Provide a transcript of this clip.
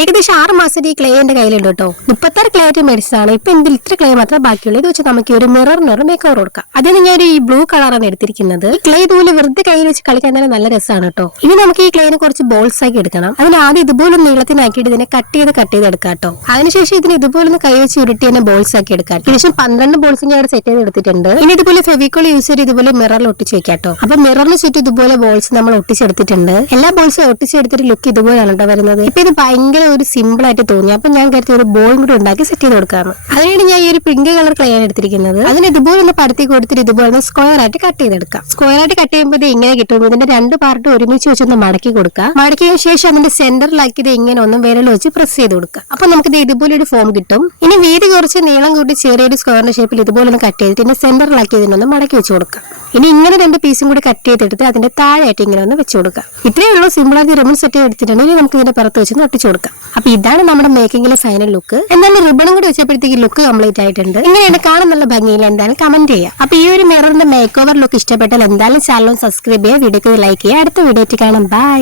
ഏകദേശം 6 മാസത്തെ ഈ ക്ലേ എന്റെ കയ്യിലുണ്ട് കേട്ടോ. 36 ക്ലേ ആയിട്ട് മേടിച്ചതാണ്. ഇപ്പൊ എന്തിൽ ഇത്ര ക്ലേ മാത്രമേ ബാക്കിയുള്ളൂ. ഇത് വെച്ച് നമുക്ക് ഒരു മിററിനൊരു മേക്ക് ഓവർ കൊടുക്കാം. അതിന് ഞാൻ ഈ ബ്ലൂ കളറാണ് എടുത്തിരിക്കുന്നത്. ഈ ക്ലേ ഇതുപോലെ വെറുതെ കയ്യിൽ വെച്ച് കളിക്കാൻ തന്നെ നല്ല രസമാണ് കേട്ടോ. ഇനി നമുക്ക് ഈ ക്ലേനെ കുറച്ച് ബോൾസ് ആക്കി എടുക്കണം. അതിന് ആദ്യം ഇതുപോലെ നീളത്തിനാക്കിയിട്ട് ഇതിനെ കട്ട് ചെയ്ത് എടുക്കാം കേട്ടോ. അതിനുശേഷം ഇതിന് ഇതുപോലെ കൈ വെച്ച് ഉരുട്ടി തന്നെ ബോൾസ് ആക്കി എടുക്കാം. ഏകദേശം 12 ബോൾസ് ഞാൻ സെറ്റ് ചെയ്ത് എടുത്തിട്ടുണ്ട്. ഇനി ഇതുപോലെ ഫെവിക്കോൾ യൂസ് ചെയ്ത് ഇതുപോലെ മിററിൽ ഒട്ടിച്ച് വെക്കാം കേട്ടോ. അപ്പൊ മിററിന് ചുറ്റും ഇതുപോലെ ബോൾസ് നമ്മൾ ഒട്ടിച്ചെടുത്തിട്ടുണ്ട്. എല്ലാ ബോൾസും ഒട്ടിച്ചെടുത്തിട്ട് ലുക്ക് ഇതുപോലെയാണ് കേട്ടോ വരുന്നത്. ഇപ്പൊ ഇത് ഭയങ്കര ഒരു സിമ്പിൾ ആയിട്ട് തോന്നി. അപ്പൊ ഞാൻ കരുതി ഒരു ബോൾ കൂടി ഉണ്ടാക്കി സെറ്റ് ചെയ്ത് കൊടുക്കാറ്. അതിനാണ് ഞാൻ ഈ ഒരു പിങ്ക് കളർ ക്ലേ ആണ് എടുത്തിരിക്കുന്നത്. അതിന് ഇതുപോലെ ഒന്ന് പരത്തി കൊടുത്തിട്ട് ഇതുപോലെ സ്ക്വയർ ആയിട്ട് കട്ട് ചെയ്തെടുക്കാം. സ്ക്വയർ ആയിട്ട് കട്ട് ചെയ്യുമ്പോൾ ഇങ്ങനെ കിട്ടും. ഇതിന്റെ 2 പാർട്ട് ഒരുമിച്ച് വെച്ചൊന്ന് മടക്കി കൊടുക്കുക. മടക്കിയതിനു ശേഷം അതിന്റെ സെന്ററിലാക്കി ഇത് ഇങ്ങനെ ഒന്ന് വിരൽ വെച്ച് പ്രസ് ചെയ്ത് കൊടുക്കുക. അപ്പൊ നമുക്ക് ഇതുപോലെ ഒരു ഫോം കിട്ടും. ഇനി വീതി കുറച്ച് നീളം കൂട്ടി ചെറിയൊരു സ്ക്വയറിന്റെ ഷേപ്പിൽ ഇതുപോലെ ഒന്ന് കട്ട് ചെയ്തിട്ട് ഇതിന്റെ സെന്ററിലാക്കി ഇതിനൊന്ന് മടക്കി വെച്ച് കൊടുക്കാം. ഇനി ഇങ്ങനെ 2 പീസും കൂടി കട്ട് ചെയ്തെടുത്ത് അതിന്റെ താഴെയായിട്ട് ഇങ്ങനെ ഒന്ന് വെച്ച് കൊടുക്കാം. ഇത്രയേ ഉള്ളൂ. സിമ്പിൾ ആയിട്ട് റിബൺ സെറ്റ് എടുത്തിട്ടുണ്ട്. ഇനി നമുക്ക് ഇതിന്റെ പുറത്ത് വെച്ച് ഒട്ടിച്ചു കൊടുക്കാം. അപ്പൊ ഇതാണ് നമ്മുടെ മേക്കിംഗിലെ ഫൈനൽ ലുക്ക്. എന്തായാലും റിബണും കൂടി വെച്ചപ്പോഴത്തേക്ക് ലുക്ക് കംപ്ലീറ്റ് ആയിട്ടുണ്ട്. ഇങ്ങനെയാണ് കാണാൻ നല്ല ഭംഗിയിൽ. എന്തായാലും കമന്റ് ചെയ്യാം. അപ്പൊ ഈ ഒരു മിററിന്റെ മേക്ക് ഓവർ ലുക്ക് ഇഷ്ടപ്പെട്ടാൽ എന്തായാലും ചാനൽ സബ്സ്ക്രൈബ് ചെയ്യുക, വീഡിയോക്ക് ലൈക്ക് ചെയ്യുക. അടുത്ത വീഡിയോ കാണാം. ബൈ.